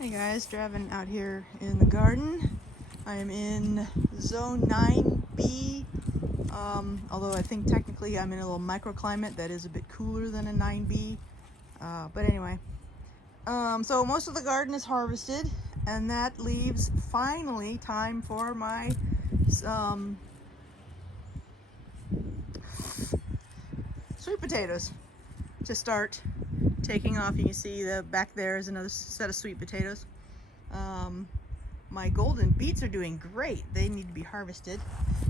Hey guys, driving out here in the garden. I am in zone 9B, although I think technically I'm in a little microclimate that is a bit cooler than a 9B. But anyway, so most of the garden is harvested, and that leaves finally time for my sweet potatoes to start taking off. You can see the back there is another set of sweet potatoes. My golden beets are doing great. They need to be harvested,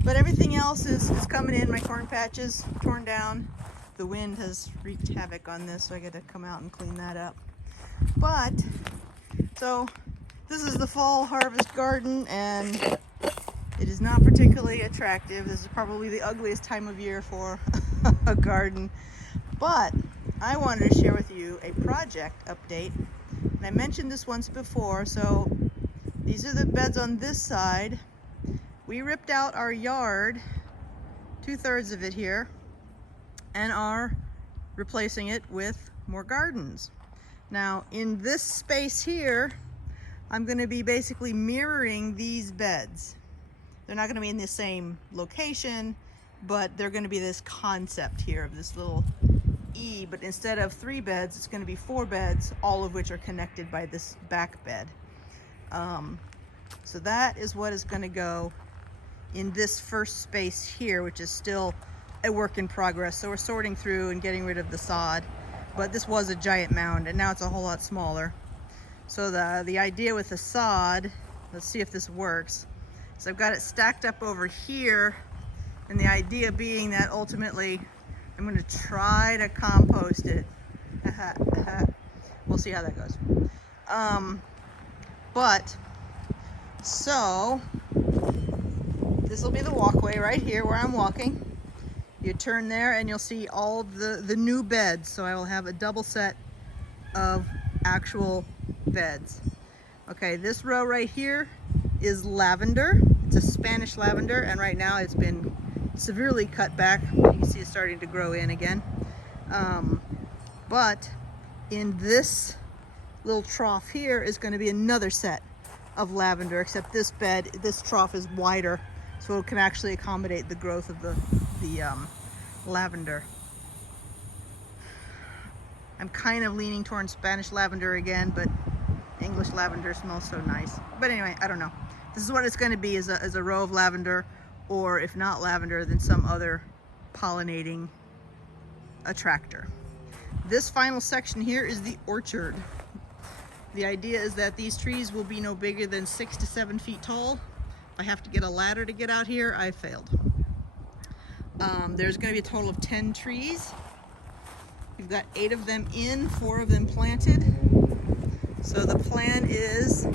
but everything else is coming in. My corn patches torn down. The wind has wreaked havoc on this, so I got to come out and clean that up. But so this is the fall harvest garden, and it is not particularly attractive. This is probably the ugliest time of year for a garden, but I wanted to share with you a project update, and I mentioned this once before. So these are the beds on this side. We ripped out our yard, 2/3 of it here, and are replacing it with more gardens. Now in this space here, I'm going to be basically mirroring these beds. They're not going to be in the same location, but they're going to be this concept here of this little E, but instead of 3 beds, it's going to be 4 beds, all of which are connected by this back bed. So that is what is going to go in this first space here, which is still a work in progress. So we're sorting through and getting rid of the sod, but this was a giant mound and now it's a whole lot smaller. So the idea with the sod, let's see if this works. So I've got it stacked up over here, and the idea being that ultimately I'm going to try to compost it. We'll see how that goes. But so this will be the walkway right here where I'm walking. You turn there and you'll see all of the new beds. So I will have a double set of actual beds. Okay, this row right here is lavender. It's a Spanish lavender, and right now it's been severely cut back. You can see it's starting to grow in again. But in this little trough here is going to be another set of lavender, except this trough is wider, so it can actually accommodate the growth of the lavender. I'm kind of leaning towards Spanish lavender again, but English lavender smells so nice. But anyway, I don't know. This is what it's going to be, is a row of lavender, or if not lavender, then some other pollinating attractor. This final section here is the orchard. The idea is that these trees will be no bigger than 6 to 7 feet tall. If I have to get a ladder to get out here, I failed. There's going to be a total of 10 trees. We've got 8 of them in, 4 of them planted. So the plan is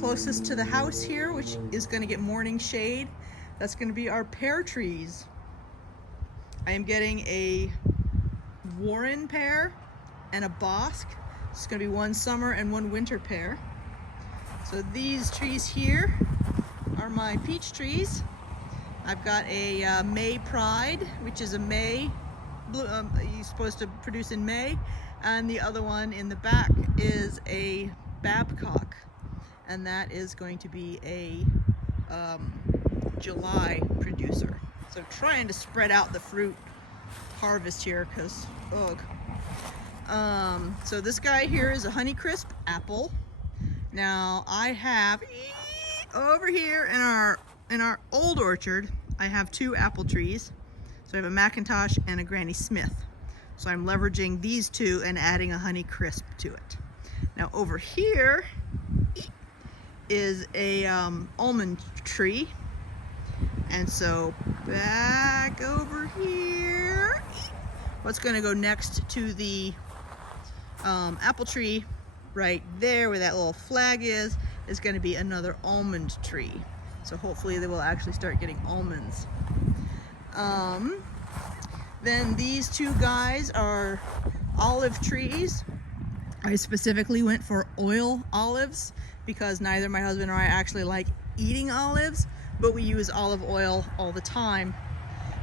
closest to the house here, which is going to get morning shade. That's going to be our pear trees. I am getting a Warren pear and a Bosque. It's going to be 1 summer and 1 winter pear. So these trees here are my peach trees. I've got a May Pride, which is a May, you're supposed to produce in May, and the other one in the back is a Babcock, and that is going to be a July producer. So I'm trying to spread out the fruit harvest here, because ugh. So this guy here is a Honeycrisp apple. Now I have over here in our old orchard, I have 2 apple trees. So I have a Macintosh and a Granny Smith. So I'm leveraging these 2 and adding a Honeycrisp to it. Now over here is a almond tree. And so back over here, what's going to go next to the apple tree right there where that little flag is going to be another almond tree. So hopefully they will actually start getting almonds. Then these 2 guys are olive trees. I specifically went for oil olives because neither my husband or I actually like eating olives, but we use olive oil all the time.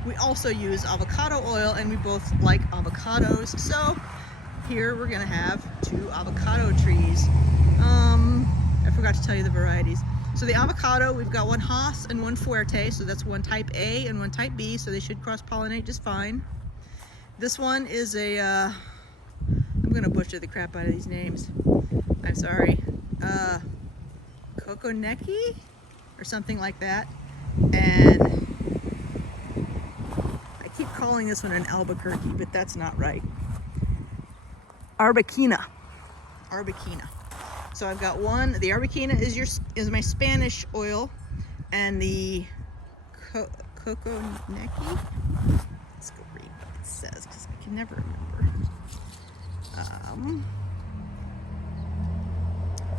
We also use avocado oil, and we both like avocados. So here we're gonna have 2 avocado trees. forgot to tell you the varieties. So the avocado, we've got one Haas and one Fuerte, so that's one type A and one type B, so they should cross-pollinate just fine. This one is a, I'm gonna butcher the crap out of these names. I'm sorry. Kokoneki? Or something like that. And I keep calling this one an Albuquerque, but that's not right. Arbequina. Arbequina. So I've got one. The Arbequina is my Spanish oil, and the Kokoneki. Let's go read what it says because I can never remember.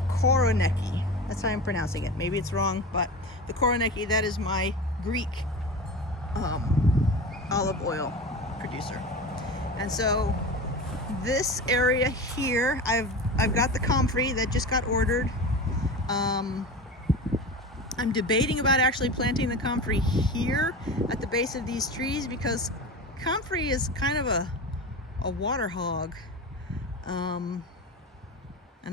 Koroneki. That's how I'm pronouncing it. Maybe it's wrong, but the Koroneki, that is my Greek olive oil producer. And so this area here, I've got the comfrey that just got ordered. I'm debating about actually planting the comfrey here at the base of these trees because comfrey is kind of a water hog. And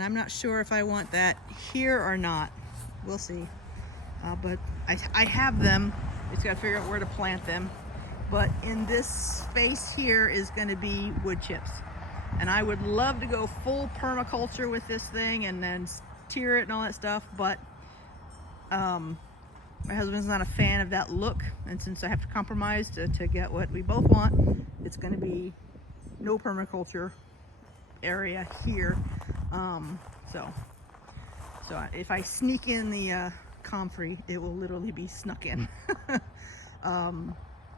I'm not sure if I want that here or not. We'll see. But I have them. Just gotta figure out where to plant them. But in this space here is gonna be wood chips. And I would love to go full permaculture with this thing and then tier it and all that stuff, but my husband's not a fan of that look, and since I have to compromise to get what we both want, it's going to be no permaculture area here. So if I sneak in the comfrey, it will literally be snuck in.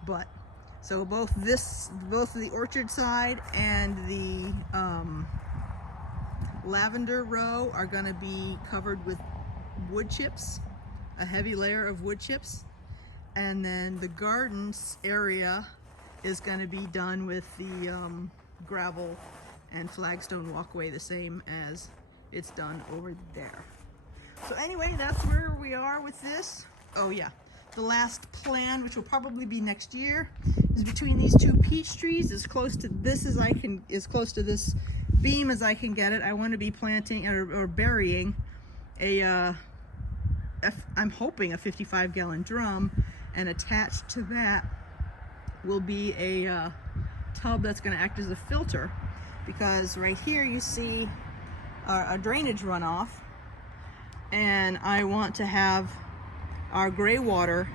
But so both the orchard side and the lavender row are going to be covered with wood chips, a heavy layer of wood chips, and then the gardens area is going to be done with the gravel and flagstone walkway, the same as it's done over there. So anyway, that's where we are with this. Oh yeah, the last plan, which will probably be next year, is between these two peach trees, as close to this as I can, as close to this beam as I can get it. I want to be planting or burying a I'm hoping a 55-gallon drum, and attached to that will be a tub that's going to act as a filter, because right here you see a drainage runoff, and I want to have our gray water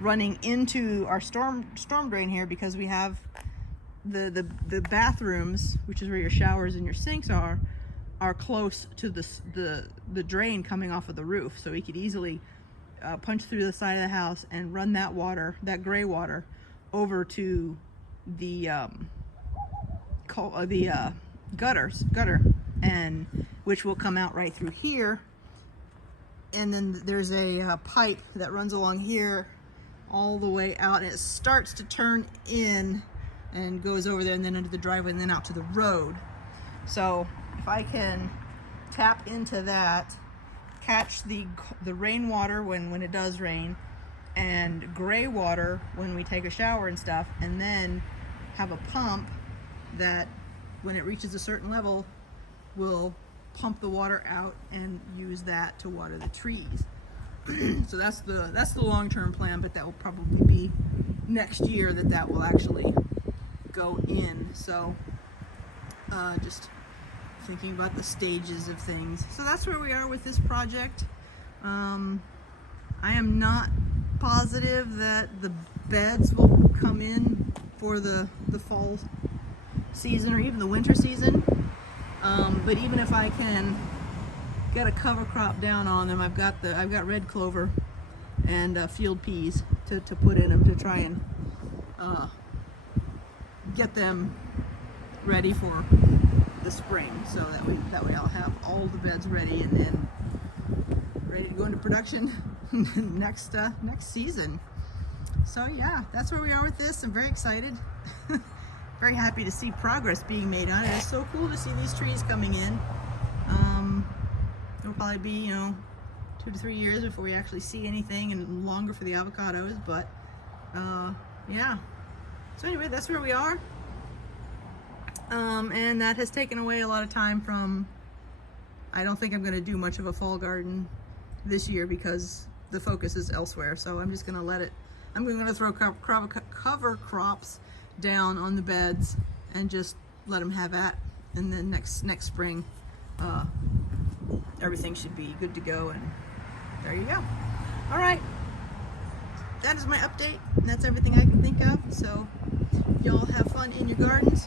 running into our storm drain here, because we have the bathrooms, which is where your showers and your sinks are close to the drain coming off of the roof, so we could easily punch through the side of the house and run that water, that gray water, over to the gutter, and which will come out right through here. And then there's a pipe that runs along here all the way out, and it starts to turn in and goes over there and then into the driveway and then out to the road. So if I can tap into that, catch the rainwater when it does rain, and gray water when we take a shower and stuff, and then have a pump that when it reaches a certain level will pump the water out and use that to water the trees. So that's the long-term plan, but that will probably be next year that will actually go in. So just thinking about the stages of things. So that's where we are with this project. I am not positive that the beds will come in for the fall season or even the winter season. But even if I can get a cover crop down on them, I've got red clover and field peas to put in them to try and get them ready for the spring, so that way I'll have all the beds ready and then ready to go into production next season. So yeah, that's where we are with this. I'm very excited. Very happy to see progress being made on it. It's so cool to see these trees coming in. It'll probably be 2 to 3 years before we actually see anything, and longer for the avocados, but yeah. So anyway, that's where we are. And that has taken away a lot of time from I don't think I'm going to do much of a fall garden this year because the focus is elsewhere. So I'm just going to let it, I'm going to throw cover crops down on the beds and just let them have at. And then next spring, everything should be good to go. And there you go. All right. That is my update. And that's everything I can think of. So y'all have fun in your gardens.